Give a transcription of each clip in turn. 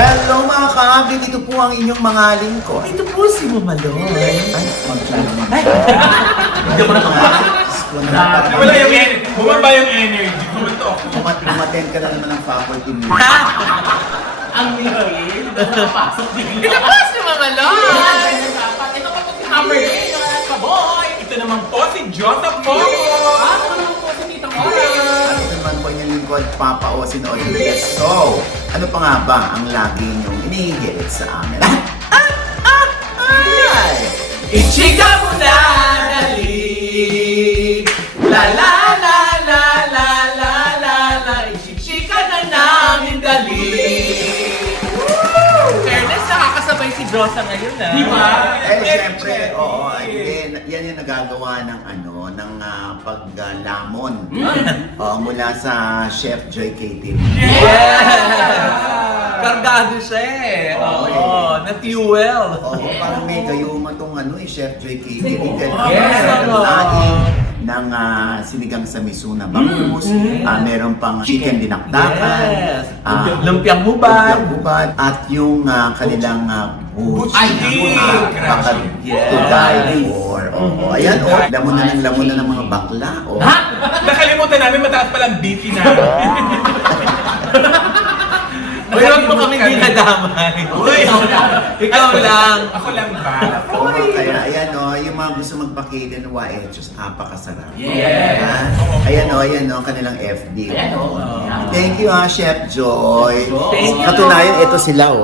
Hello mga ka-update, dito po ang inyong mga lingkod. Ito po si Mamaloy. Ay, mag-channel mo. Hindi ko na Wala yung energy. Bumaba yung energy. Kumanto ako. Umaten ka na naman ng faculty mo. Ang Miguel, nakapasok din. Ito po si Mamaloy. Ito po si Hammerley, yung alas ka boy. Ito naman po si Joseph Pogo. Ako naman po si Tita Cora. At ito naman po inyong lingkod, Papa Osin Olivier. So, ano pa nga ba ang lagi niyong inihigilit sa amin? Ay! Ichika mo na, dali. La la la la la la la la. Ichika na namin, dali. Fairness, nakakasabay si Josa ngayon, ah. Di ba? Siyempre, oo. Yan yung nagagawa ng ng paglamon. Mula sa Chef Joy Katie. Kargado siya eh. Oo, Oo, na-fuel. Oo, parang may gayuma tong Chef Joy Katie. Yes, ng sinigang sa miso na bangus, meron pang chicken dinakdakan, Yes. Lumpiang hubad. at yung kanilang butch. Ay, Baka Yes. to die for. Oo, ayan, lamon na ng mga bakla. Oh. Ha? Nakalimutan namin mataas palang BP namin. Uy, huwag mo kami dinadamay. Uy, Ikaw lang. Ako lang ba? Oo, kaya ayan yung mga gusto magpakita ng Diyos, napakasarap. Yes. Ayan kanilang FB. Ayan, Thank you Chef Joy. Thank you. Katunayan, ito sila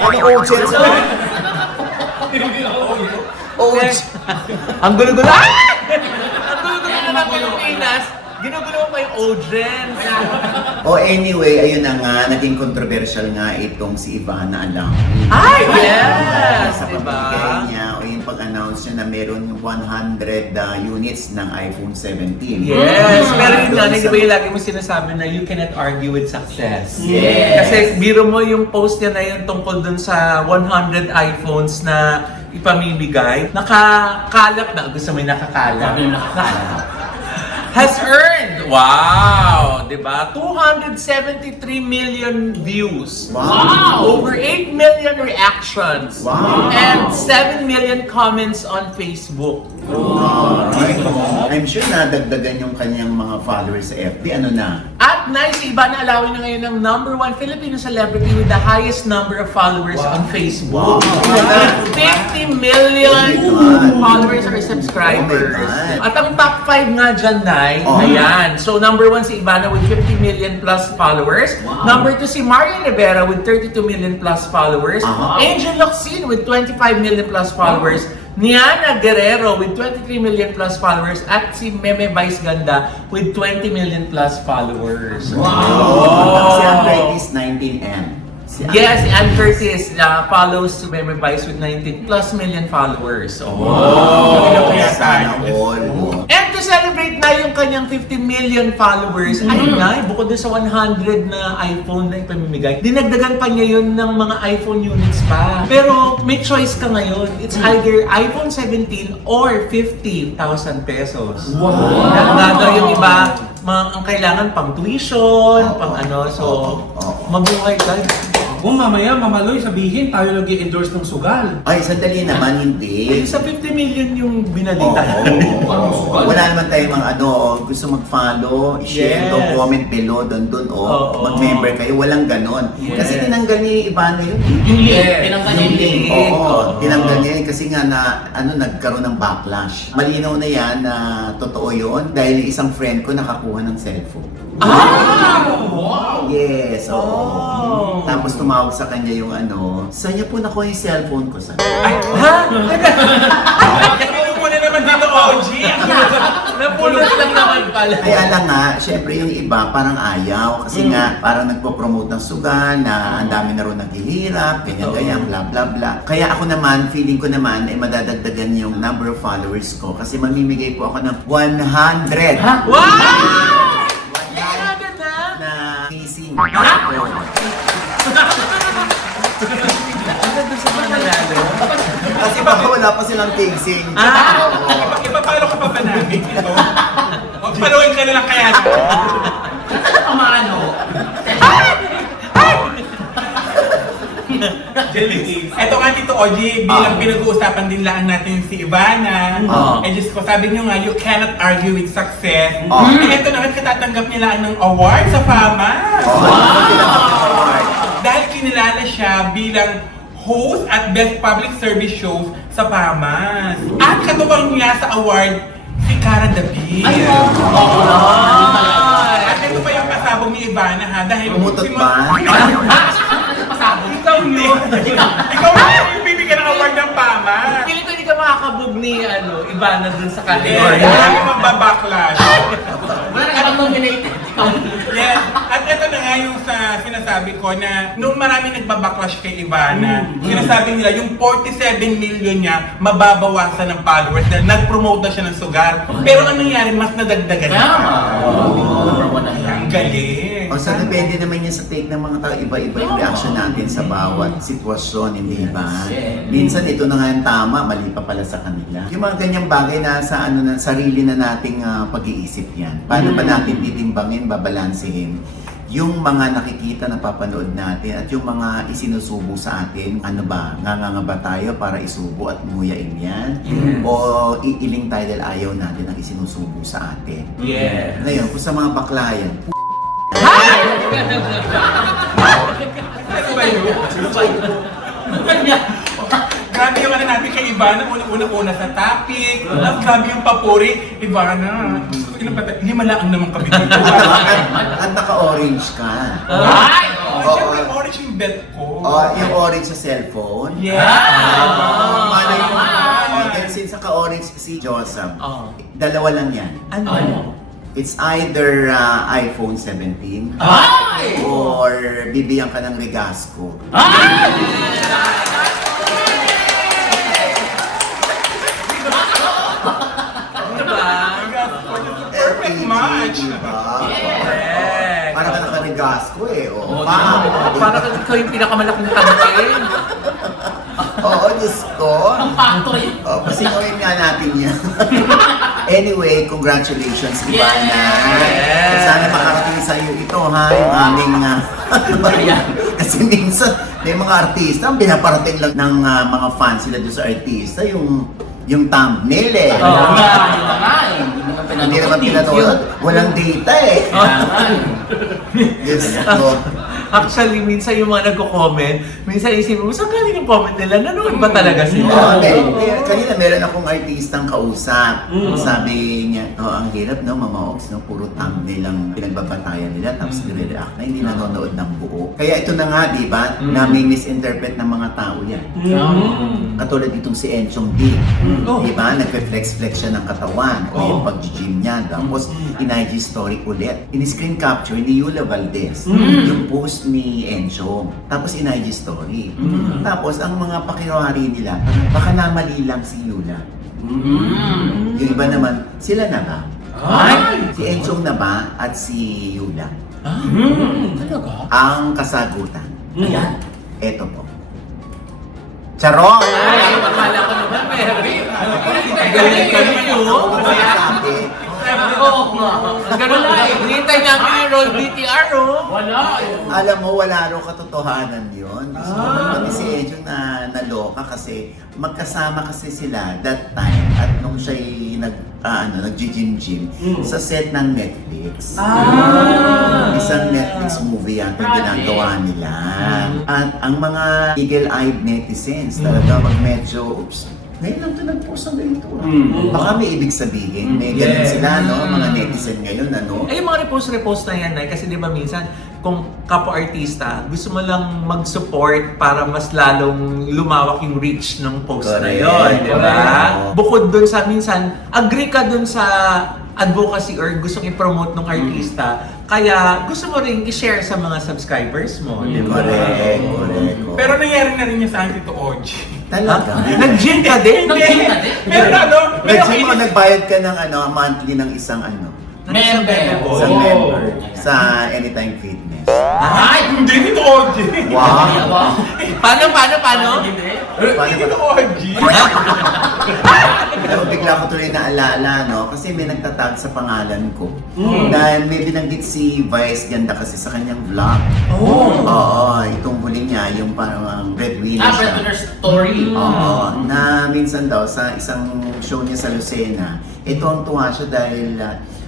Ano Ojen? Ojen. Ang gulo-gulo. Ang gulo-gulo na ng Pilipinas. Ginugulo pa yung Ojen. Anyway, ayun na nga, naging controversial nga itong si Ivana Alam. Ay, yes! Sa pamigay niya o yung pag-announce niya na meron 100 units ng iPhone 17. Yes! Pero yun nga, di ba yung lagi mo sinasabi na you cannot argue with success? Yes! Kasi biro mo yung post niya na yun tungkol dun sa 100 iPhones na ipamimigay. Nakakalat na. Gusto mo yung nakakalat? Has earned, wow, di ba? 273 million views. Wow. Over 8 million reactions. Wow. And 7 million comments on Facebook. I'm sure nadagdagan yung kanyang mga followers sa FB. Ano na? At nice, Ivana Alawi na ngayon ng #1 Filipino celebrity with the highest number of followers on Facebook. Wow. 50 million Oh my God. followers or subscribers. Oh my God. At ang top 5 nga dyan, Nay, ayan. So #1 si Ivana with 50 million plus followers. #2 si Marian Rivera with 32 million plus followers. Angel Locsin with 25 million plus followers. Niana Guerrero with 23 million plus followers at si Meme Vice Ganda with 20 million plus followers. Si Andres 19M. Yes, si Ann Curtis follows si Meme Vice with 19 plus million followers. Sana all. And to celebrate na yung kanyang 50 million followers, ayun nga, bukod doon sa 100 na iPhone na ipamimigay, dinagdagan pa niya yun ng mga iPhone units pa. Pero may choice ka ngayon. It's either iPhone 17 or 50,000 pesos. Wow! Nga daw yung iba, ang kailangan pang tuition, pang so mabuhay ka. Kung mamaya, Mamaloy, sabihin tayo nag-i-endorse ng sugal. Ay, sandali naman, hindi. Sa 50 million yung binalita. Wala naman tayong mga gusto mag-follow, share, Yes. comment below, doon, Oo. mag-member kayo, walang ganon. Yes. Kasi tinanggal ni Ivana yun. Tinanggal yung link. Oo, tinanggal niya yun kasi nga nagkaroon ng backlash. Malinaw na yan na totoo yun dahil isang friend ko nakakuha ng cellphone. Wow! Yes, oo. Oh. Tapos tumawag sa kanya yung saan niya po nakuha yung cellphone ko sa? Ha? Ano mo na naman dito, OG? Napulot lang naman pala. Kaya lang nga, syempre yung iba parang ayaw kasi nga parang nagpo-promote ng sugal na ang dami na rin naghihirap, ganyan-ganyan, bla bla bla. Kaya ako naman, feeling ko naman ay madadagdagan yung number of followers ko kasi mamimigay po ako ng 100. Wow! Agad na? Na kissing. Agad doon sa mga nanalo. Kasi baka wala pa silang casing. Ah! Ipapalo ka pa ba namin ito? ka na lang kaya na. Pamano? Jelly. Ito nga, Tito Oji, bilang pinag-uusapan din lang natin si Ivana. Eh, Diyos ko, sabi niyo nga, you cannot argue with success. Ito na nga, katatanggap nila ng award sa Fama. Dahil kinilala siya bilang host at best public service shows sa Fama. At katuwang niya sa award, si Cara David. Ay, oo. At ito pa yung pasabog ni Ivana ha, dahil Pumutot ba? Pasabog. Ikaw yun. Ikaw na yung bibigyan ng award ng Fama. Pili ko hindi ka makakabog ni Ivana dun sa Yeah, category. hindi magbabacklash. Wala na ka nominated. Ikaw. Yes. At ito na nga yung sinasabi ko na nung marami nagbabacklash kay Ivana, sinasabi nila yung 47 million niya mababawasan ng followers dahil nag-promote na siya ng sugar. Pero ang nangyari, mas nadagdagan niya. Tama. Number one na yan. Galing. O so, depende naman yan sa take ng mga tao. Iba-iba yung reaction natin sa bawat sitwasyon, hindi ba? Yes. Minsan ito na nga yung tama, mali pa pala sa kanila. Yung mga ganyang bagay na sa na sarili na nating pag-iisip yan. Paano ba natin titimbangin, babalansehin yung mga nakikita na papanood natin at yung mga isinusubo sa atin, ano ba, nganga ba tayo para isubo at nguyain yan? O iiling tayo dahil ayaw natin ang isinusubo sa atin? Yeah. Ngayon, kung sa mga baklayan, Ano ba yun? Grabe yung ano natin kay Ivana, una-una sa topic. At grabe yung papuri. Ivana, gusto ko kinapatay. Lima lang naman kami dito. at naka-orange ka. Ay! Siyempre, orange yung bet ko. Yung orange sa cellphone. Yeah. Ano yung and since naka-orange si Joseph, dalawa lang yan. Ano? It's either iPhone 17 Ay! or bibigyan ka ng Regasco. Perfect match. Diba? Correct. Para ka naka-Regasco eh. Oo, Parang ikaw yung pinakamalaking tangkin. Oo, Diyos ko. Ang factory. Pasinawin nga natin yan. Anyway, congratulations, Ivana. Yes. Sana makarating sa'yo ito, ha? Yung aming... kasi minsan, may mga artista, ang pinaparating lang ng mga fans sila doon sa artista, yung thumbnail eh. Oo nga, yun na nga eh. Hindi Hindi naman naman pinanood. Walang data eh. Yes, no. Actually, minsan yung mga nagko-comment, minsan isipin mo, saan galing yung comment nila? Nanood ba talaga sila? Kanina meron akong artistang kausap. Sabi niya, ang hirap no, Mama Ox, no, puro thumbnail lang pinagbabatayan nila tapos nire-react na hindi nanonood ng buo. Kaya ito na nga, di ba, na may misinterpret ng mga tao yan. Katulad itong si Enchong D. Di ba, nagpe-flex-flex siya ng katawan o yung pag-gym niya. Tapos, in-IG story ulit. In-screen capture ni Yula Valdez. Yung post ni Enchong. Tapos, in-IG story. Tapos, ang mga pakiwari nila, baka namali lang si Yula. Yung iba naman, sila na ba? Si Enchong na ba at si Yula? Talaga? Ang kasagutan. Ayan. Eto po. Charot! Ay, akala ko naman, Mary. Galing kami yun. Ano ba sabi? Oo nga. Ganun na, hinintay namin yung roll BTR, oh. Wala. Alam mo, wala raw katotohanan yun. Pati si Edyo na naloka kasi magkasama kasi sila that time at nung siya'y nag-gym sa set ng Netflix. Isang Netflix movie yata yung ginagawa nila. At ang mga eagle-eyed netizens talaga pag medyo, oops, ngayon lang ito nag-post ng ganito. Baka may ibig sabihin. May ganun sila, no? Mga netizen ngayon, ano? Ay, yung mga repost na yan, kasi di ba minsan, kung kapwa-artista, gusto mo lang mag-support para mas lalong lumawak yung reach ng post na Correct. yun, di ba? Correct. Bukod dun sa minsan, agree ka dun sa advocacy or gustong i-promote ng artista, kaya gusto mo rin i-share sa mga subscribers mo, di ba? Correct. Pero nangyari na rin niya sa akin, Tito Oji. Talaga? Nag-gym ka din? Nag-gym ka din? Meron Nag-gym o nagbayad ka ng monthly ng isang Member. Sa Oh. member. Sa Anytime Fitness. Ay! Hindi, dito OG. Wow! Paano? Hindi. Paano Dito ba? OG. Alam mo, bigla ko tuloy naalala, no? Kasi may nagtatag sa pangalan ko. Dahil may binanggit si Vice Ganda kasi sa kanyang vlog. Oo, itong huli niya, yung parang breadwinner siya. Breadwinner story. Oo, na minsan daw sa isang show niya sa Lucena, ito ang tuwa siya dahil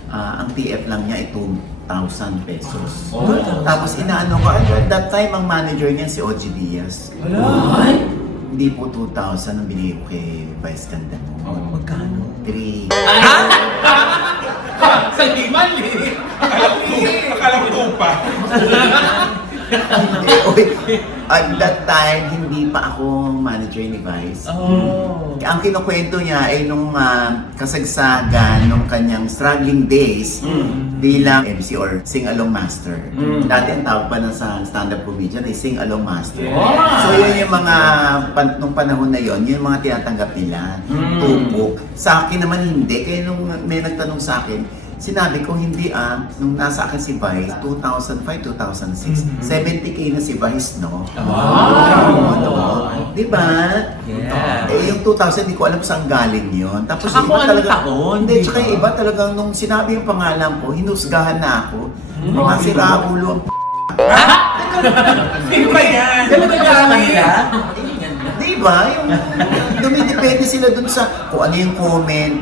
ang TF lang niya ay 2,000 pesos. Tapos inaano ko, at that time ang manager niya si OG Diaz. Ay! Hindi po 2,000 ang binigay ko kay Vice Ganda mo. Magkano? 3. Sa liman eh. Akala ko tupa. Hindi, oy, at that time, hindi pa ako manager ni Vice. Oh. Ang kinukwento niya ay nung kasagsagan nung kanyang struggling days bilang MC or sing-along master. Dati ang tawag pa na sa stand-up comedian ay sing-along master. Wow. So yun yung mga, nung panahon na yun, yun yung mga tinatanggap nila. Tupo. Sa akin naman hindi. Kaya nung may nagtanong sa akin, sinabi ko hindi nung nasa akin si Vice, 2005, 2006, 70K na si Vice, no? Wow! No? Diba? Yeah. Eh, yung 2000, hindi ko alam saan galing yun. Tapos Tsaka yung kung anong taon, Hindi, di tsaka ba? yung iba talagang nung sinabi yung pangalan ko, hinusgahan na ako. Mga siraulo ang Sino ba yan? Ganun ba sa kanila? Diba? Yung dumidepende sila dun sa kung ano yung comment.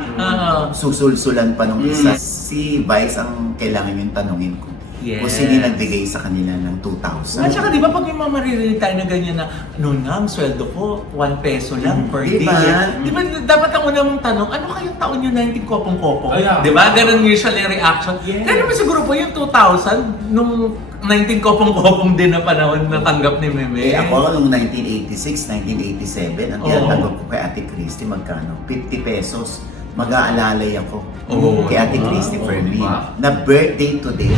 Susulsulan pa nung isa. Si Vice ang kailangan yung tanungin ko. Yes. Kung sino nagdigay sa kanila ng 2,000. At saka di ba pag may mga maririnig tayo na ganyan na noon nga ang sweldo ko 1 peso lang per Di ba? day. Di ba dapat ang unang mong tanong, ano kayong taon yung 19 kopong-kopong? Ay, Di ba? Ganun usually reaction. Kaya naman siguro po yung 2,000 nung 19 kopong-kopong din na panahon na tanggap ni Meme. Eh ako noong 1986, 1987, ang tinatanggap ko kay Ate Christy, magkano? 50 pesos. Mag-aalalay ako kay Ate Christy Fermin na birthday today.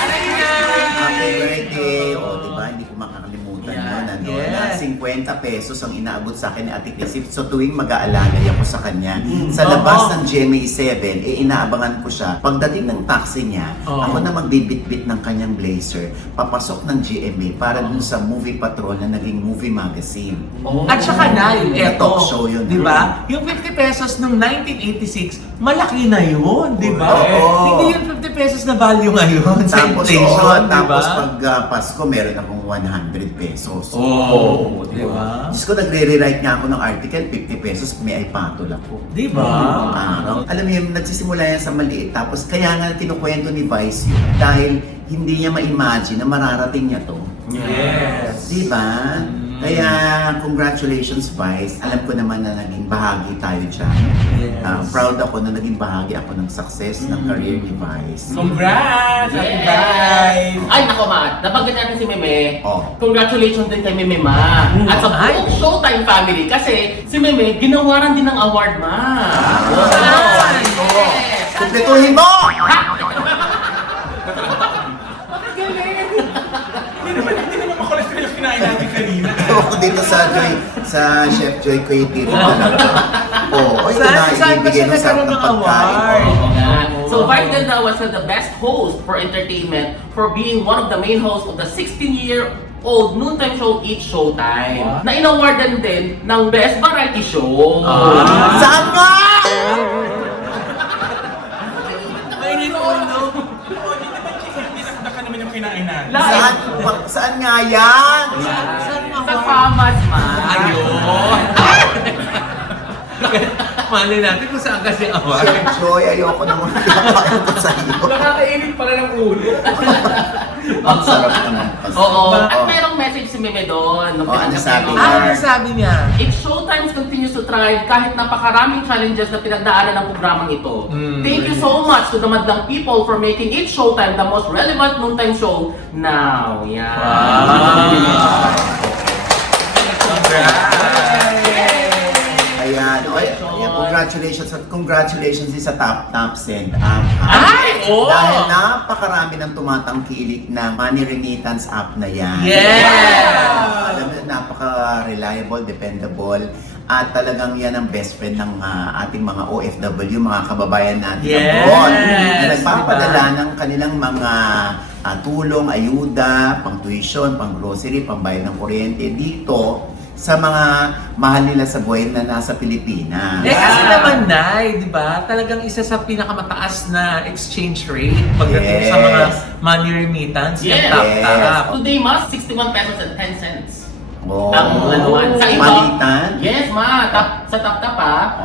Happy birthday! O, diba? Hindi ko makakalimutan yun. Ano? Na 50 pesos ang inaabot sa akin ni Ate Christy. So tuwing mag-aalalay ako sa kanya, sa labas ng GMA7, eh inaabangan ko siya. Pagdating ng taxi niya, ako na magbibit-bit ng kanyang blazer, papasok ng GMA para dun sa movie patrol na naging movie magazine. At saka na, yung Na eto, talk show yun. di ba? Yung 50 pesos nung 1986, malaki na yun, di ba? Oo. Hindi yung 50 pesos na value ngayon sa Tapos, inflation, di ba? tapos pag Pasko, meron akong 100 pesos. Oo, di ba? Diyos ko, nagre-rewrite nga ako ng article, 50 pesos, may ipatol ako. Di ba? Alam mo yun, nagsisimula yan sa maliit. Tapos kaya nga kinukwento ni Vice yun. Dahil hindi niya ma-imagine na mararating niya to. Yes. Di ba? Kaya congratulations Vice. Alam ko naman na naging bahagi tayo dyan. Yes. Proud ako na naging bahagi ako ng success ng career ni Vice. Congrats! Happy Yes. Vice! Ay, nako ma, nabanggit natin si Meme. Oh. Congratulations din kay Meme ma. At sa Ay. buong Showtime family kasi si Meme ginawaran din ng award ma. Ay. Yes. Kumpletuhin mo! Hindi naman makolesterol yung kinain natin kanina. Ako dito sa Chef Joy Creative. Oo, ito na, Saan ba ibibigay siya ng sarap nagkaroon ng ng pagkain. award? Oo nga. So Vice Ganda was the best host for entertainment for being one of the main hosts of the 16-year-old noontime show Eat Showtime. Na inawardan din ng Best Variety Show. Saan nga? Mainit ulo. Baka naman yung kinain natin. Saan, saan nga yan? Saan Sa award? Famas ma. Ayun. Mali natin kung saan kasi award. Chef Joy, ayoko naman pinapakain ko sa iyo. Nakakainit pala ng ulo. Ang sarap naman. Oo. At Oo. merong message si Meme doon. Nung Oh, ano pinanggap sabi niya. niya? Ano sabi niya? It's Showtime continues to thrive kahit napakaraming challenges na pinagdaanan ng programang ito. Thank you so much to the madlang people for making It's Showtime the most relevant noontime show now. Yeah. Ayan, oy, ayan, congratulations din sa Top Send. Ay, oo! Dahil napakarami ng tumatangkilik na money remittance app na yan. Yes! Alam mo, napaka-reliable, dependable. at talagang yan ang best friend ng ating mga OFW, mga kababayan natin Yes! abroad, na nagpapadala ng kanilang mga tulong, ayuda, pang tuition, pang grocery, pang bayad ng kuryente dito sa mga mahal nila sa buhay na nasa Pilipinas. Kasi naman, Nay, di ba? Talagang isa sa pinakamataas na exchange rate pagdating sa mga money remittance, yung Yes. tap-tap. Today, ma, 61 pesos and 10 cents. Oh, Ang anuan. Sa iba, malitan? yes, ma. Sa tap-tap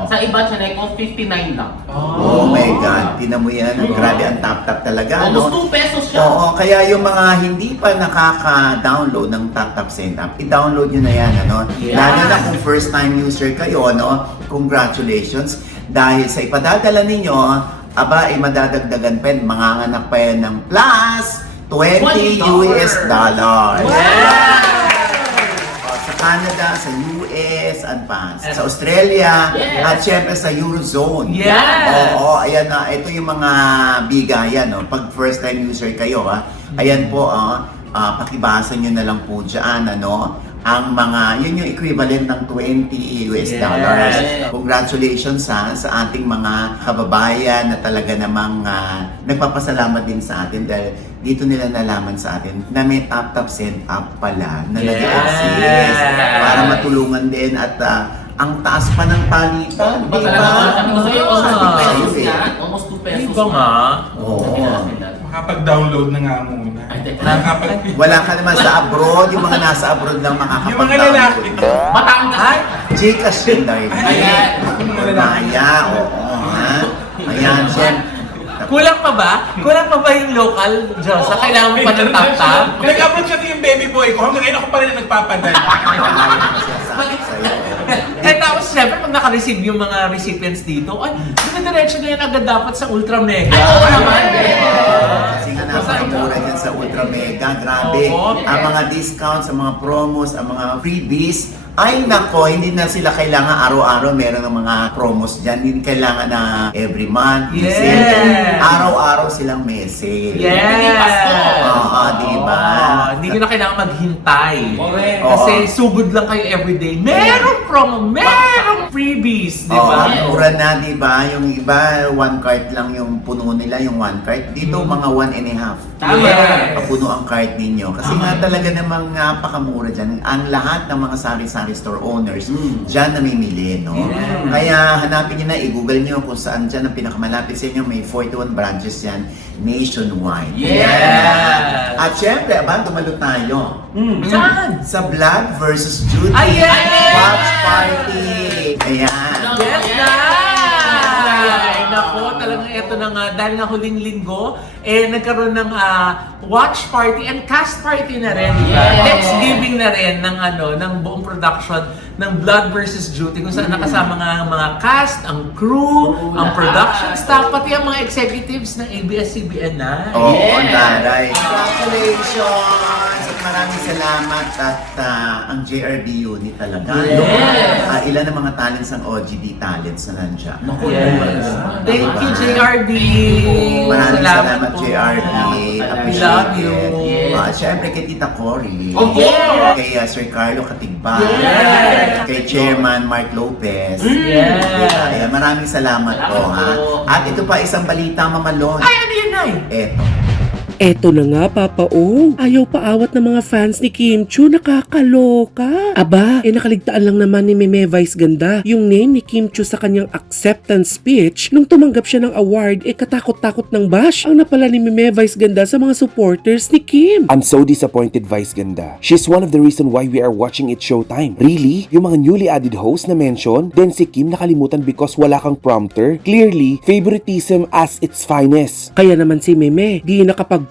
sa iba, Chanay ko, 59 lang. Oh my God, tinan mo yan. Grabe ang tap-tap talaga. Almost No? 2 pesos siya. Oo, kaya yung mga hindi pa nakaka-download ng TapTap Send App, i-download nyo na yan, ano? Yeah. Lalo na kung first-time user kayo, no? Congratulations. Dahil sa ipadadala ninyo, aba, madadagdagan pa yan, manganganak pa yan ng plus $20 US. Sa Canada, sa US, and pa. Sa Australia, Yes. at syempre sa Eurozone. Yes. Oo, ayan na. Ito yung mga bigayan, no? Pag first time user kayo, ayan po, pakibasa nyo na lang po dyan, ano? Ang mga, yun yung equivalent ng $20 US. Yes. Congratulations sa ating mga kababayan na talaga namang nagpapasalamat din sa atin dahil dito nila nalaman sa atin na may TapTap Send App pala na Yes. nag-exist para matulungan din at ang taas pa ng palitan, di ba? Sabi ko sa'yo, almost 2 pesos yan. Almost 2 pesos. Iba nga. Oo. Makapag-download na nga muna. Ay, teka. Wala ka naman sa abroad, yung mga nasa abroad lang Yung mga lalaki. makakapag-download. Batangas. Ay, Gcash yun dahil. Ayan. Yung mga lalaki. Maya, oo, ha? Ayan, Jen. kulang pa ba? Kulang pa ba yung local, Diyos? Kailangan mo pa ng tap-tap? Nag-upload kasi yung baby boy ko. Hanggang ngayon ako pa rin nagpapadala. Eh tapos syempre pag naka-receive yung mga recipients dito, ay, diretso na yan agad dapat sa Ultra Mega. Ay, oo naman. Kasi nga napakamura yan sa Ultra Mega, grabe. Oo. Ang mga discounts, ang mga promos, ang mga freebies, ay nako, hindi na sila kailangan araw-araw meron ng mga promos dyan. Hindi kailangan na every month. Yes. Kasi araw-araw silang message. Yes! Oo, diba? Hindi nyo na kailangan maghintay. Correct. Kasi Oo. sugod lang kayo everyday. Merong promo, merong freebies, di Oo, ba? ang mura na, di ba? Yung iba, one cart lang yung puno nila, yung one cart. Dito, mga 1.5. Tama. Yes. Papuno ang cart ninyo. Kasi nga talaga namang napakamura dyan. Ang lahat ng mga sari-sari store owners, dyan namimili, no? Yeah. Kaya hanapin nyo na, i-google nyo kung saan dyan ang pinakamalapit sa inyo. May 41 branches yan nationwide. Yeah. At syempre, dumalo tayo. Saan? Sa Blood versus Judy Ay, yes! Watch Party. Ayan. Yes, Yes. na! Ay, nako, talagang ito na nga, dahil nga huling linggo, nagkaroon ng watch party and cast party na rin. Diba? Yes. Thanksgiving na rin ng buong production ng Blood versus Duty kung saan nakasama nga ang mga cast, ang crew, ang production staff, pati ang mga executives ng ABS-CBN na. Oo, Yes. taray. Congratulations! At maraming salamat at ang JRB unit talaga. Yes. No? Ilan ang mga talents ng OGD talents na nandiyan. Naku, Yes. Thank you, JRB! Maraming salamat, po. JRB. We Appreciate love you. it. Siyempre kay Tita Cory. Of course. Kay Sir Carlo Katigbay. Yes. Kay Chairman Mark Lopez. Yes. Kaya maraming salamat po, ha. At ito pa isang balita, Mamalon. Ay, ano yun, Nay? Eto. Eto na nga, Papa O. Ayaw paawat ng mga fans ni Kim Chiu, nakakaloka. Aba, nakaligtaan lang naman ni Meme Vice Ganda yung name ni Kim Chiu sa kanyang acceptance speech nung tumanggap siya ng award, katakot-takot ng bash ang napala ni Meme Vice Ganda sa mga supporters ni Kim. I'm so disappointed, Vice Ganda. She's one of the reason why we are watching it Showtime. Really? Yung mga newly added host na mention, then si Kim nakalimutan because wala kang prompter? Clearly, favoritism as its finest. Kaya naman si Meme, di nakapagpigil.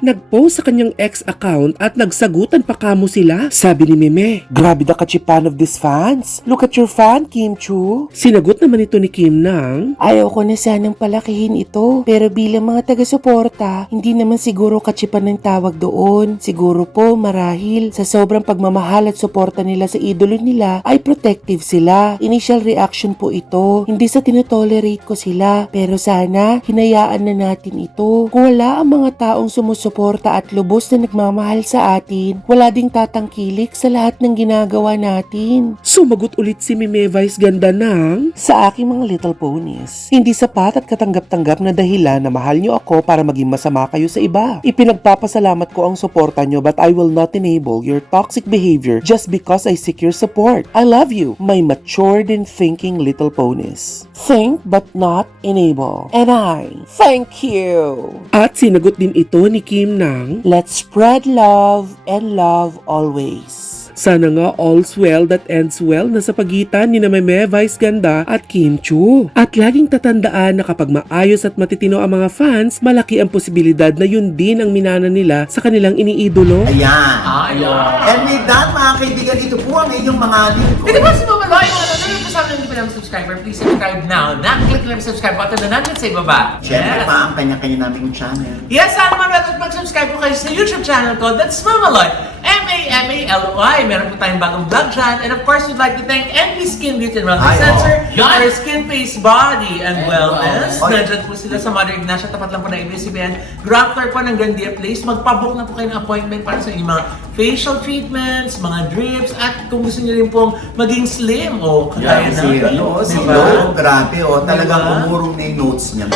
Nag-post sa kanyang ex account at nagsagutan pa kamo sila. Sabi ni Meme, Grabe the kachipan of these fans. Look at your fan, Kim Chiu. sinagot naman ito ni Kim ng, Ayaw ko na sanang palakihin ito, pero bilang mga taga-suporta, hindi naman siguro katsipan ng tawag doon. Siguro po marahil sa sobrang pagmamahal at suporta nila sa idolo nila ay protective sila. Initial reaction po ito, hindi sa tinotolerate ko sila, pero sana hinayaan na natin ito. Kung wala ang mga mga taong sumusuporta at lubos na nagmamahal sa atin, wala ding tatangkilik sa lahat ng ginagawa natin. Sumagot ulit si Meme Vice Ganda ng, Sa aking mga little ponies, hindi sapat at katanggap-tanggap na dahilan na mahal nyo ako para maging masama kayo sa iba. Ipinagpapasalamat ko ang suporta nyo but I will not enable your toxic behavior just because I seek your support. I love you, my matured and thinking little ponies. Think but not enable. And I thank you. at sinagot din ito ni Kim ng, Let's spread love and love always. sana nga all's well that ends well na sa pagitan ni na Meme Vice Ganda at Kim Chu. At laging tatandaan na kapag maayos at matitino ang mga fans, malaki ang posibilidad na yun din ang minana nila sa kanilang iniidolo. Ayan. Ayun. And with that, mga kaibigan, ito po ang inyong mga lingkod. Hindi ba si Mama Loy, mga nanonood pa sa amin, hindi pa namin subscriber, please subscribe now. Click lang yung subscribe button na natin sa ibaba. Siyempre pa ang kanya-kanya naming channel. Yes, sana naman mag-subscribe po kayo sa YouTube channel ko. That's Mama Loy. M-A-M-A-L-O-Y. Meron po tayong bagong vlog dyan. And of course, we'd like to thank Envy Skin Beauty and Wellness Ay, Center Yan. for skin, face, body, and wellness. wellness. Nandyan po sila sa Mother Ignacia. Tapat lang po na ABS-CBN. Grappler po ng Grandia Place. Magpabook na po kayo ng appointment para sa inyong mga facial treatments, mga drips, at kung gusto niyo rin pong maging slim o kagaya Si, namin. si Diba? Lo, grabe, talagang Diba? umurong na yung notes niya.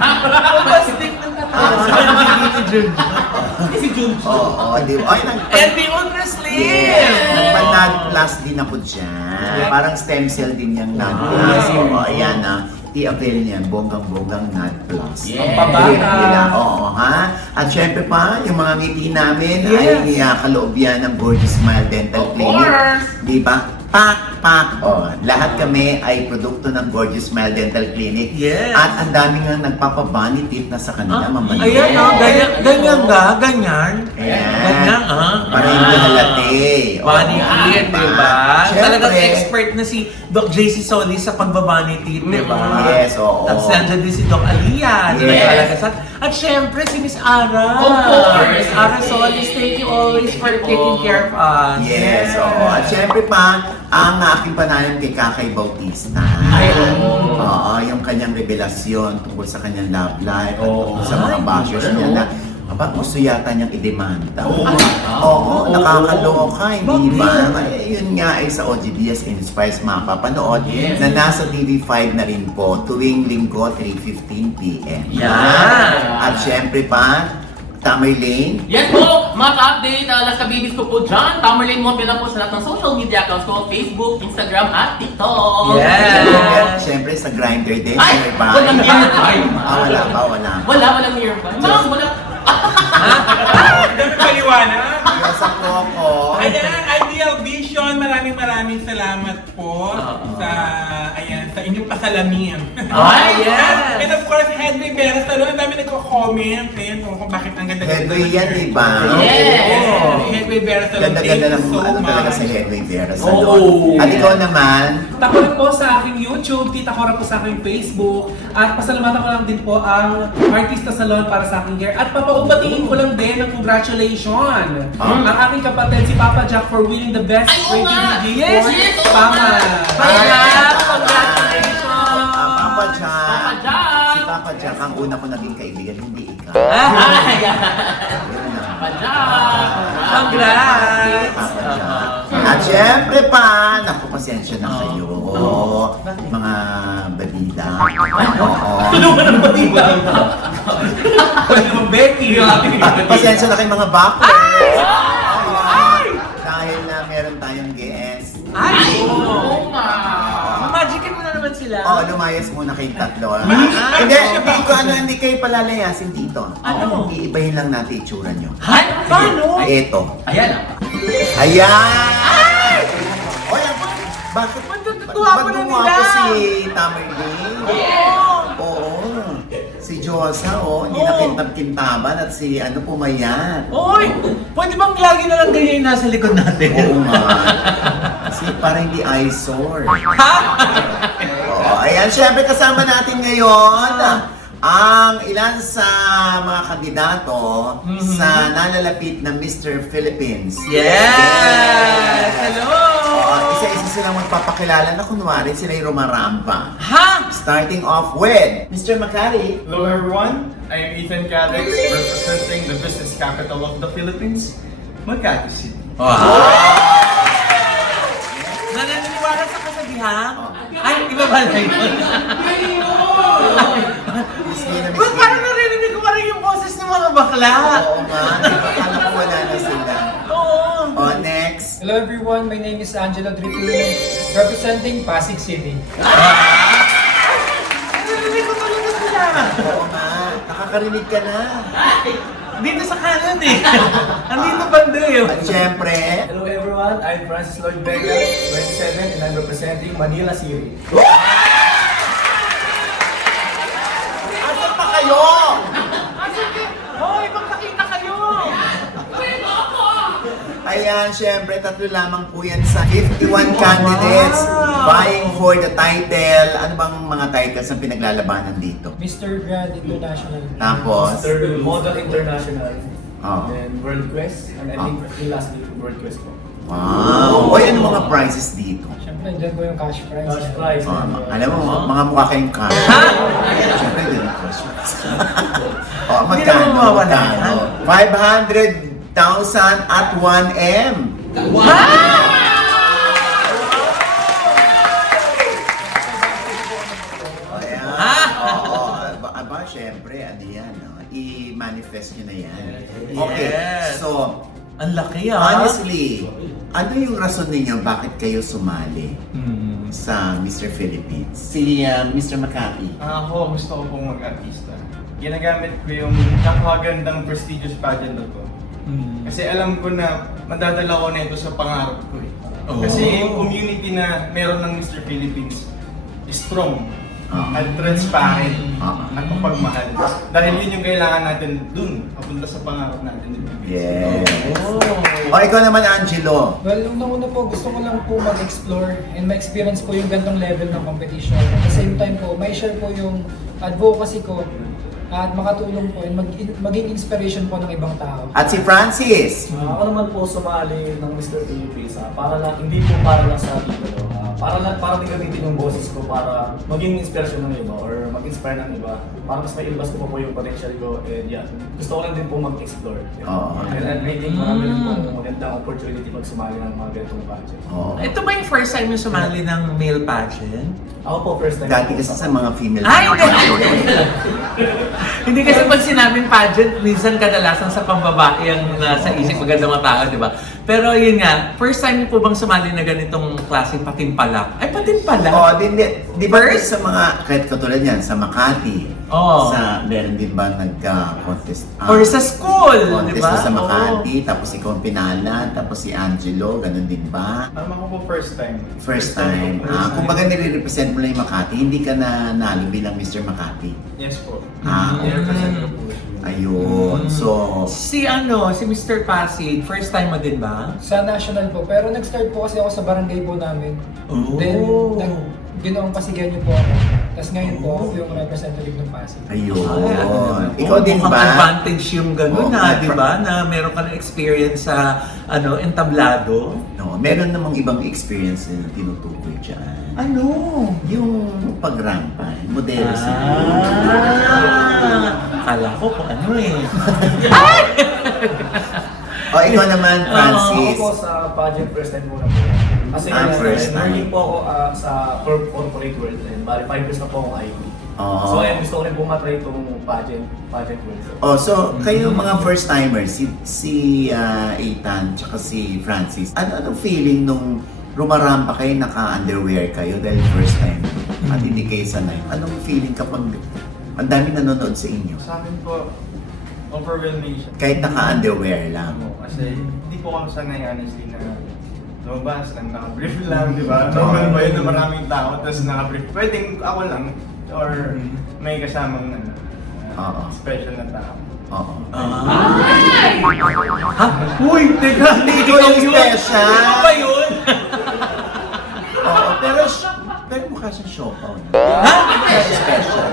Plastic ng Si Jun. Oo, di ba? Ay, Envy Ultra Slim! nagpa-NAD plus din ako dyan. Parang stem cell din yung NAD plus. Oo, ayan na. I-avail niyan, bonggang-bonggang NAD plus. Yeah. Trip nila, oo ha. At syempre pa, yung mga ngiti namin ay kaloob yan ng Gorgeous Smile Dental Of Clinic. course. Di ba? Pak! Oh, lahat kami ay produkto ng Gorgeous Smile Dental Clinic. Yes. At ang dami nga nagpapabunny tip na sa kanila, Mama Lo. Ayan o, ganyan ga, ganyan. Ayan. Ganyan Para hindi halate. Bunny teeth, di ba? Siyempre. Talagang expert na si Doc JC Solis sa pagbabunny teeth, di ba? Yes, oo. Tapos nandiyan din si Doc Alia. di ba, Yes. Kalagasan. At syempre si Miss Ara. Of course. Miss Ara Solis, thank you always for taking care of us. Yes, oo. At syempre pa, ang aking panayam kay Kakay Bautista. Oo, yung kanyang revelasyon tungkol sa kanyang love life at tungkol sa mga bashers niya na gusto yata niyang idemanda. Oo, nakakaloka, hindi ba? Yun nga ay sa OGBS Inspires mapapanood na nasa TV5 na rin po tuwing linggo 3:15 p.m. Yan. At syempre pa, Tamerlane. Yes po, mga ka-update, last kabibis ko po dyan. Tamerlane mo lang po sa lahat ng social media accounts ko, Facebook, Instagram, at TikTok. Yes. Siyempre sa Grindr din. Ay, nearby. walang nearby. Wala ba? Wala. Walang nearby. Wala. Dami paliwanag. Kaya sa Coco. Ayan, Ideal Vision, maraming salamat po sa inyong pasalamin. Ay, yes. And of course, Headway Vera Salon, ang dami nagko-comment. Ayan, kung bakit ang ganda-ganda. Headway yan, di ba? Yes. Headway Vera Salon, Ganda-ganda thank ng you so ano talaga sa much. Headway Vera Salon. Oo. At ikaw naman, Tita Cora po sa aking YouTube, Tita Cora po sa aking Facebook, at pasalamatan ko lang din po ang Artista Salon para sa aking hair. At papaubatiin ko lang din ng congratulations ang aking kapatid si Papa Jack for winning the best Ay, oo nga. rated Yes, for yes, oo Pama. Ayan, congratulations! Papa Jack. Papa Jack. Si Papa Jack ang una ko naging kaibigan, hindi ikaw. Ay, Yun na. Papa Jack. Congrats! Papa Jack. At syempre pa, naku, pasensya na kayo. Mga badida. Oo. Tulungan ng batida. Pwede naman Becky. Pasensya na kayo mga backers. Dahil na meron tayong guest. Ay! Oo nga. Magicin mo na naman sila. Oo, lumayas muna kayong tatlo. Hindi kayo palalayasin dito. Ano? Iibahin lang natin itsura nyo. Ay, paano? Eto. Ayan. Ayan! Oy, bakit? Matutuwa ko na Ba't nila. ko si Tamerlane? Oo. Si Josa, hindi na kintab-kintaban at si pumayat. Oy! Pwede bang lagi na lang ganyan yung nasa likod natin? Oo nga. Kasi para hindi eyesore. Oo, ayan, syempre kasama natin ngayon ang ilan sa mga kandidato sa nalalapit na Mr. Philippines. Yes! Hello! Isa-isa silang magpapakilala na kunwari sila yung rumarampa. Ha? Starting off with Mr. Macari. Hello everyone, I am Ethan Calix, representing the business capital of the Philippines, Makati City. Naniniwala sa kasabihan? Ay, iba ba na yun? Ba't parang narinig ko parang yung boses ng mga bakla? Oo nga, akala ko wala na sila. Oo. Next. Hello everyone, my name is Angelo Tripino, representing Pasig City. Narinig ko talaga sila. Oo nga, nakakarinig ka na. Dito sa kanan eh. Andito banda eh. At syempre, Hello everyone, I'm Francis Lloyd Vega, 27, and I'm representing Manila City. asan pa kayo? Hoy, magkakita kayo! Ayan, syempre, tatlo lamang po yan sa 51 candidates vying for the title. Ano bang mga titles ang pinaglalabanan dito? Mr. Grand International. Tapos, Mr. Model International, Oh. and World Quest, and I think lastly, World Quest po. wow! Oy, ano mga prizes dito? Siyempre, dyan po yung cash prize. Cash prize. Alam mo, mga mukha kayong car. Siyempre, yun ang cash prize. Hindi naman mawawala. 500,000 at 1M. Ayan. Oo. Aba, syempre, ano yan, no? I-manifest nyo na yan. Okay, Yes. so, Ang laki ah. honestly, ano yung rason ninyo bakit kayo sumali sa Mr. Philippines? Si Mr. Makati. Ako, gusto ko pong mag-artista. Ginagamit ko yung napakagandang prestigious pageant na to. Kasi alam ko na madadala ko na ito sa pangarap ko eh. Oh. Kasi yung community na meron ng Mr. Philippines is strong at transparent at mapagmahal. Dahil yun yung kailangan natin dun, papunta sa pangarap natin. Yes. O ikaw naman, Angelo. Well, unang-una po, gusto ko lang po mag-explore and ma-experience po yung gantong level ng competition. At the same time po, may share po yung advocacy ko at makatulong po and maging inspiration po ng ibang tao. At si Francis. Ako naman po sumali ng Mr. Philippines para lang, hindi po para lang sa titulo. Para din gamitin yung boses ko para maging inspirasyon ng iba or mag-inspire ng iba. Para mas mailabas ko pa po yung potential ko and yeah, gusto ko lang din po mag-explore. Oo. And I think marami rin po magandang opportunity pag sumali ng mga ganitong pageant. Oh. Ito ba yung first time yung sumali ng male pageant? Ako po first time. Dati kasi sa mga female. Ay, hindi! Hindi kasi pag sinabing pageant, minsan kadalasan sa pambabae ang nasa isip maganda mga tao, di ba? Pero yun nga, first time niyo po bang sumali na ganitong klaseng patimpalak? Ay, patimpalak? Oh, di ba First? sa mga, kahit katulad yan, sa Makati, Oo. meron din ba nagka-contest? Or sa school, di Contest ba? na sa Makati, tapos ikaw ang pinala, tapos si Angelo, ganun din ba? Ako po first time. First time. Kumbaga nire-represent mo lang yung Makati, hindi ka na nalo bilang Mr. Makati. Yes po. Okay. Ayun. So, Si Mr. Pasig, first time mo din ba? Sa national po, pero nag-start po kasi ako sa barangay po namin. Oh. Then, ginoong Pasigenyo po ako. Tapos ngayon po, ako yung representative ng Pasig. ayun. Ikaw din Mukhang ba? advantage yung gano'n Oo, di ba? Na meron ka ng experience sa entablado. No, meron namang ibang experience na tinutukoy dyan. Ano? Yung pagrampa, modelo sila. Kala ko kung ano eh. O, ikaw naman, Francis. Ako po sa pageant first time muna po. Kasi First time. learning po ako sa corporate world and bali 5 years na po akong IT. Oo. So ayun, gusto ko rin po matry itong pageant world. Oh, so kayo mga first timers, si Ethan tsaka si Francis, ano feeling nung rumarampa kayo, naka-underwear kayo dahil first time at hindi kayo sanay? Anong feeling kapag ang dami nanonood sa inyo? Sa akin po, overwhelming siya. Kahit naka-underwear lang. Kasi hindi po kami sanay honestly na lumabas, naka-brief lang, di ba? Normal ba yun na maraming tao, tapos naka-brief. Pwedeng ako lang, or may kasamang Oo. special na tao. Oo. Ha? Uy, teka, hindi Ikaw yung special. Ikaw ba yun? Oo, pero Pero mukha siyang siopaw. Special.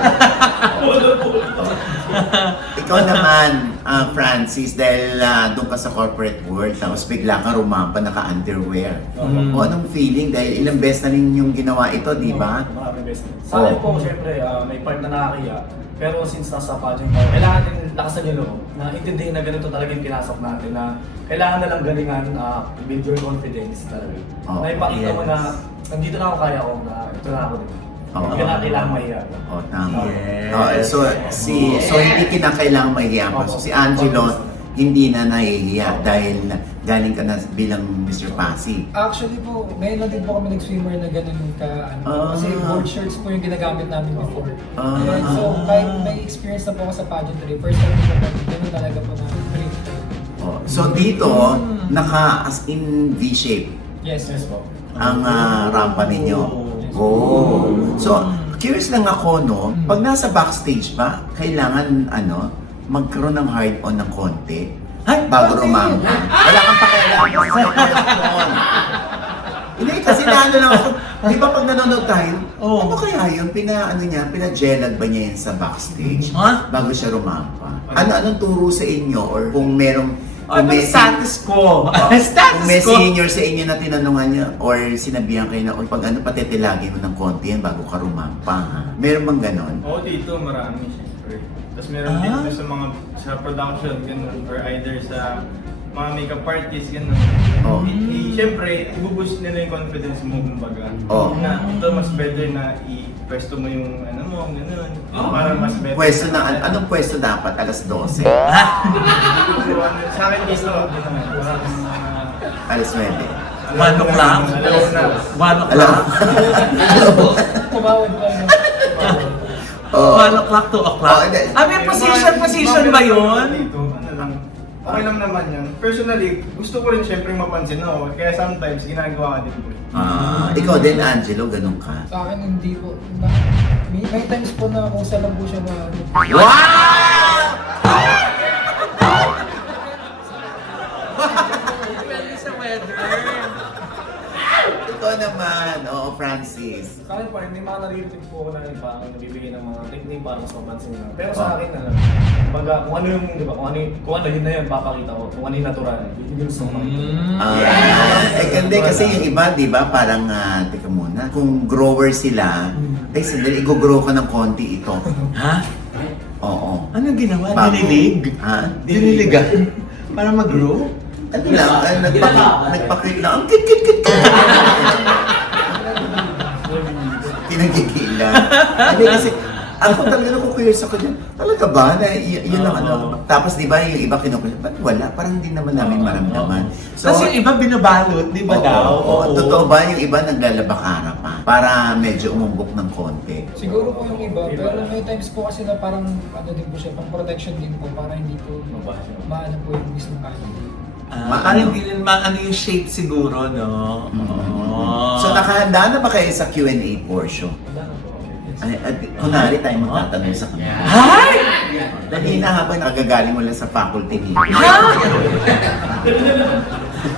Ikaw naman, Francis, dahil doon ka sa corporate world, tapos bigla ka rumampa, naka-underwear. O anong feeling? Dahil ilang beses na rin yung ginawa ito, di ba? Marami best. Sa akin po, syempre, may part na nakakahiya. Pero since nasa pageant tayo, kailangan din lakasan yung loob na intindihin na ganito talaga yung pinasok natin na kailangan na lang galingan, build your confidence talaga. Oh, Na ipakita mo yes. na nandito na ako, kaya ko, na ito na ako din. Oh, Hindi ka na kailangan mahiya. O, tama. Yes. So hindi kinakailangan mahihiya pa. So si Angelo, hindi na nahihiya dahil galing ka na bilang Mr. Pasig. Actually po, ngayon lang din po kami nag-swimmer na ganun kasi board shirts po yung ginagamit namin before. And so kahit may experience na po ako sa pageantry, first time ko po, ganun talaga po na brief. Oh, so dito, naka as in V-shape Yes, yes po. ang rampa ninyo. Oh. So, curious lang ako, no? Pag nasa backstage ba, kailangan magkaroon ng hard-on ng konti bago rumampa. Wala kang pakialam sa question. Hindi, kasi naano lang ako. Di ba pag nanonood tayo, ano kaya yun? Pina-jelag ba niya yun sa backstage bago siya rumampa? Anong turo sa inyo? Or kung merong Anong status ko? Status kung may ko? senior sa inyo na tinanungan niya or sinabihan kayo na, pag patitilagin mo ng konti yan bago ka rumampa, ha? Meron bang ganon? Oo, dito marami syempre. Tapos meron din doon sa mga sa production, ganun, or either sa mga makeup artists, ganun. Oh. Siyempre, ibuboost nila yung confidence mo, kumbaga. Oh. Na ito mas better na i-pwesto mo yung mo, ganun. Para mas better. Pwesto na, anong pwesto dapat? Alas 12? Sa akin dito, Alas 9? 1 o'clock? Alam na. 1 Alam o'clock? Tumawad pa yun. 1 o'clock, 2 o'clock? May position ba yun? Dito, lang. Okay lang naman yan. Personally, gusto ko rin syempre mapansin ako. Kaya sometimes ginagawa ka din ko. Ikaw din, Angelo, ganun ka? Sa akin hindi po. May times po na kung saan lang po siya na Wow! Depende sa weather. Ikaw naman, Francis. Sa akin pa, may mga naririnig po ako na parang nabibigay ng mga technique para mas mapansin nila. Pero sa akin na lang, kumbaga, kung ano yung, di ba, kung ano yun na yun, papakita ko. Kung ano yung natural, yun yung gusto ko makita. Hindi kasi yung iba, di ba, parang, teka muna, kung grower sila, sandali, i-grow ka ng konti ito. Ha? Oo. Anong ginawa? Bago. Dinilig? Ha? Diniligan? Para mag-grow? Ano lang, nagpakit lang, ang kit-kit-kit. Pinagigilan. Hindi kasi, ako talaga naku-curious ako dyan. Talaga ba? Na yun lang Tapos di ba yung iba kinukulit, ba't wala? Parang hindi naman namin maramdaman. So, Kasi yung iba binabalot, di ba daw? Oo. Totoo ba yung iba naglalabakara pa? Para medyo umumbok ng konti. siguro po yung iba, pero may times po kasi na parang din po siya, pang protection din po para hindi po maano po yung mismo kanin. Parang hindi rin maano yung shape siguro, no? So nakahanda na ba kayo sa Q&A portion? Kunwari tayo magtatanong sa kanila. Hi! Dahil na habang nakagagaling mo lang sa faculty niyo.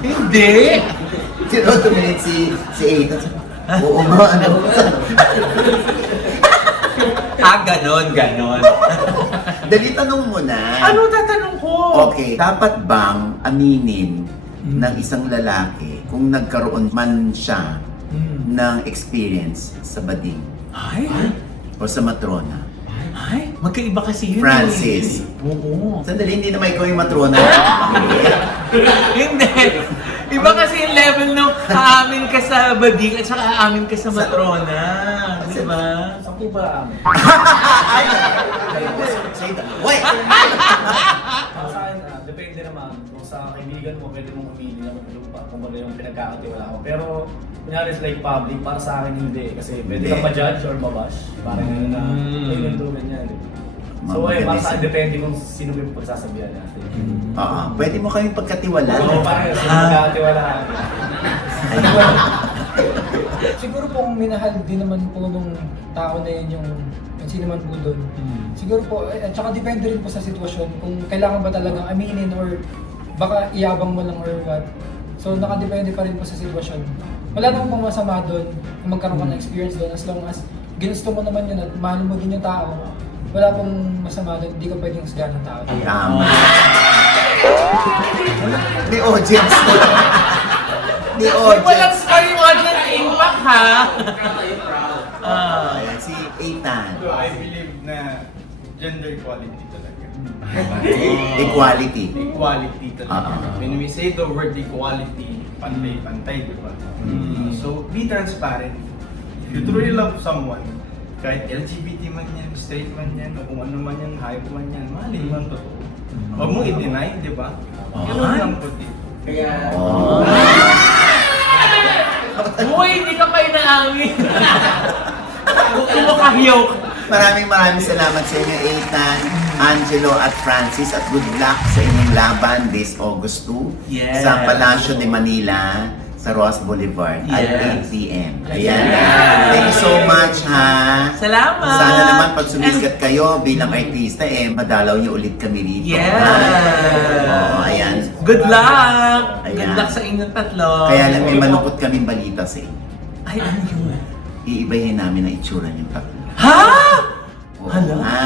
Hindi! Sino tuminit si Ethan? Oo nga, Ganon. Dali tanong mo na. Ano tatanong ko? Okay, dapat bang aminin ng isang lalaki kung nagkaroon man siya ng experience sa bading Ay? o sa matrona? Ay? Magkaiba kasi yun. Francis. Oo. Sandali, hindi naman ikaw yung matrona. Hindi. Iba kasi yung level ng aamin ka sa bading at saka aamin ka sa matrona. Di ba? Saan po ba amin? Wait! Sa akin, depende naman. Kung sa kaibigan mo, pwede mong umili na kung ano yung pinagkakatiwala ko. Pero, kunyari is like public, para sa akin hindi. Kasi pwede kang ma-judge or ma-bash. Parang yun na, may gantugan niya. So, para sa akin, depende kung sino yung pagsasabihan natin. Pwede mo kaming pagkatiwala. Oo, parang sino pagkakatiwala natin. Siguro po kung minahal din naman po nung tao na yun yung sino man po doon. Siguro po, at saka depende rin po sa sitwasyon kung kailangan ba talagang aminin or baka iyabang mo lang or what. So nakadepende pa rin po sa sitwasyon. wala namang pang masama doon kung magkaroon ka ng experience doon as long as ginusto mo naman yun at mahal mo din yung tao. Wala pong masama doon, hindi ka pwedeng husgahan ng tao. The audience ko. The Walang audience. scar yung audience impact, ha? Ayan, si Ethan. So, I believe na gender equality talaga. Equality. Equality talaga. Ah. When we say the word equality, pantay-pantay, di ba? So, be transparent. If you truly love someone, kahit LGBT man yan, straight man yan, o kung ano man yan, hype man yan, mahalin man totoo. Huwag mong i-deny, di ba? Ganun lang po dito. Uy, hindi ka pa inaangin. Kumakahiyaw ka. Maraming salamat sa inyo, Ethan, Angelo at Francis, at good luck sa inyong laban this August 2 Yes. sa Palacio de Manila sa Ross Boulevard at Yes. 8 p.m. Ayan. Thank you so much, ha. Salamat. Sana naman pag sumikat kayo bilang artista, madalaw niyo ulit kami rito. Yes. Oh, ayan. Good luck. Ayan. Good luck sa inyong tatlo. Kaya lang may malungkot kaming balita sa inyo. Ay, ano yun? Iibahin namin ang itsura niyong tatlo. Ha? Oo, Hala? ha?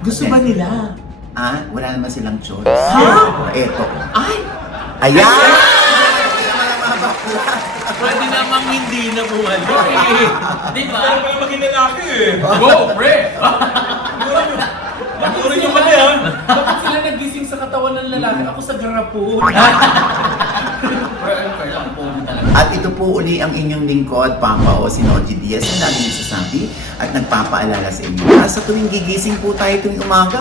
Gusto Kasi- ba nila? Wala naman silang choice. Ha? Eto. Ay! Ayan! Pwede namang hindi na bumalik eh. Di ba? Pero pala maging lalaki eh. Go, pre! Patuloy nyo kami ha. Bakit sila nagising sa katawan ng lalaki? Ako sa garapon. At ito po uli ang inyong lingkod, Papa O, si Noji Diaz, na lagi nagsasabi at nagpapaalala sa inyo. Sa tuwing gigising po tayo tuwing umaga,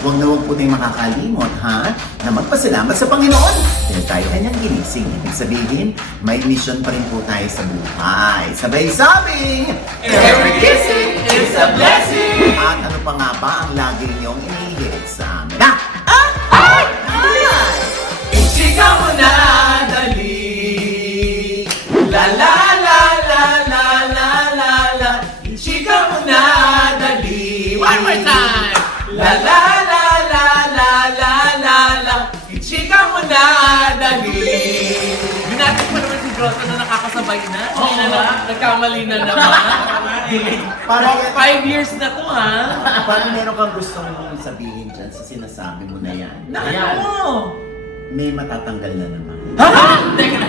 huwag na huwag po tayong makakalimot, ha? Na magpasalamat sa Panginoon. Dahil tayo kanyang ginising. Ibig sabihin, may mission pa rin po tayo sa buhay. Sabay sabing, Every kissing is a blessing! At ano pa nga ba ang lagi niyong inihirit sa amin? Ichika mo na, dali. La la la la la la la la. Ichika mo na, dali. One more time. La la la la la la la la. Ichika mo na, dali. Binati pa naman si Grosso na nakakasabay na. Hindi na lang. Nagkamali na naman. Parang 5 years na to, ha? Parang meron kang gustong sabihin dyan sa sinasabi mo na yan. Ano? May matatanggal na naman. Teka na.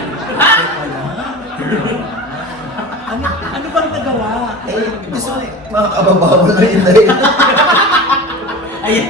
Ano bang nagawa? Gusto mo mga kababaw na yun dahil. Ayan.